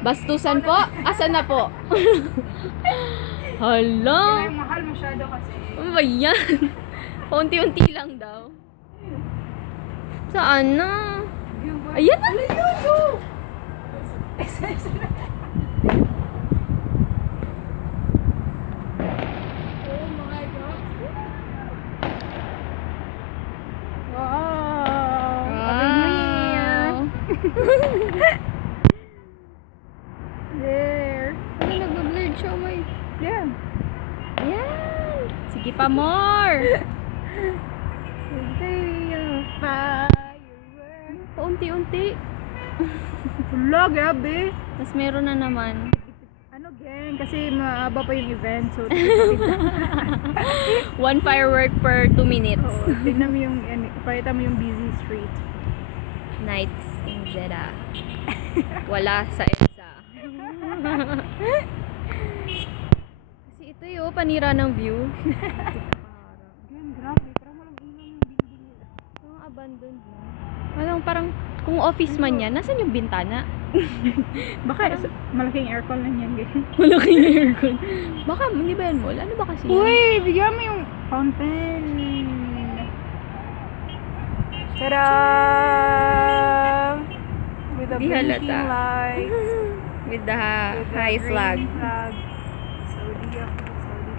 Bastusan po? Asan na po? Hala. Yung mahal masyado kasi. Ano ba yan? Paunti-unti lang daw. Saan na? Ayan na! There. Ano nag-blurred siya? May... Yeah. Yan! Sige pa more! Firework. Paunti-unti. Wala, grabe. Tapos meron na naman. Ano gang? Kasi maaba pa yung event. So, One firework per 2 minutes. tignan mo yung, pakita mo yung busy street. Nights in Jeddah. Wala sa EDSA. Kasi ito yung panira ng view. Gan, grabe. Parang walang ilaw yung building. Parang abandoned na. Parang kung office man yan, nasan yung bintana? Baka malaking aircon lang yan, gang. Malaking aircon. Baka, hindi ba yan mall? Ano ba kasi yan? Uy, bigyan mo yung fountain. Tada! With the Di blinking halata. lights. With the With the high green flag. Saudi ako. Saudi.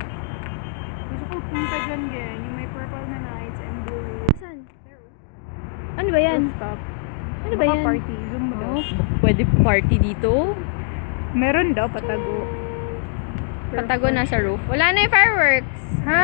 Gusto ko punta dyan, gen. Yung may purple na lights and blue. Saan? Ano ba yan? Rooftop. Ano ba Baka yan? party. Zoom mo daw. Oh, pwede party dito? Meron daw, patago. Patago na sa roof. Wala na yung fireworks. Ha?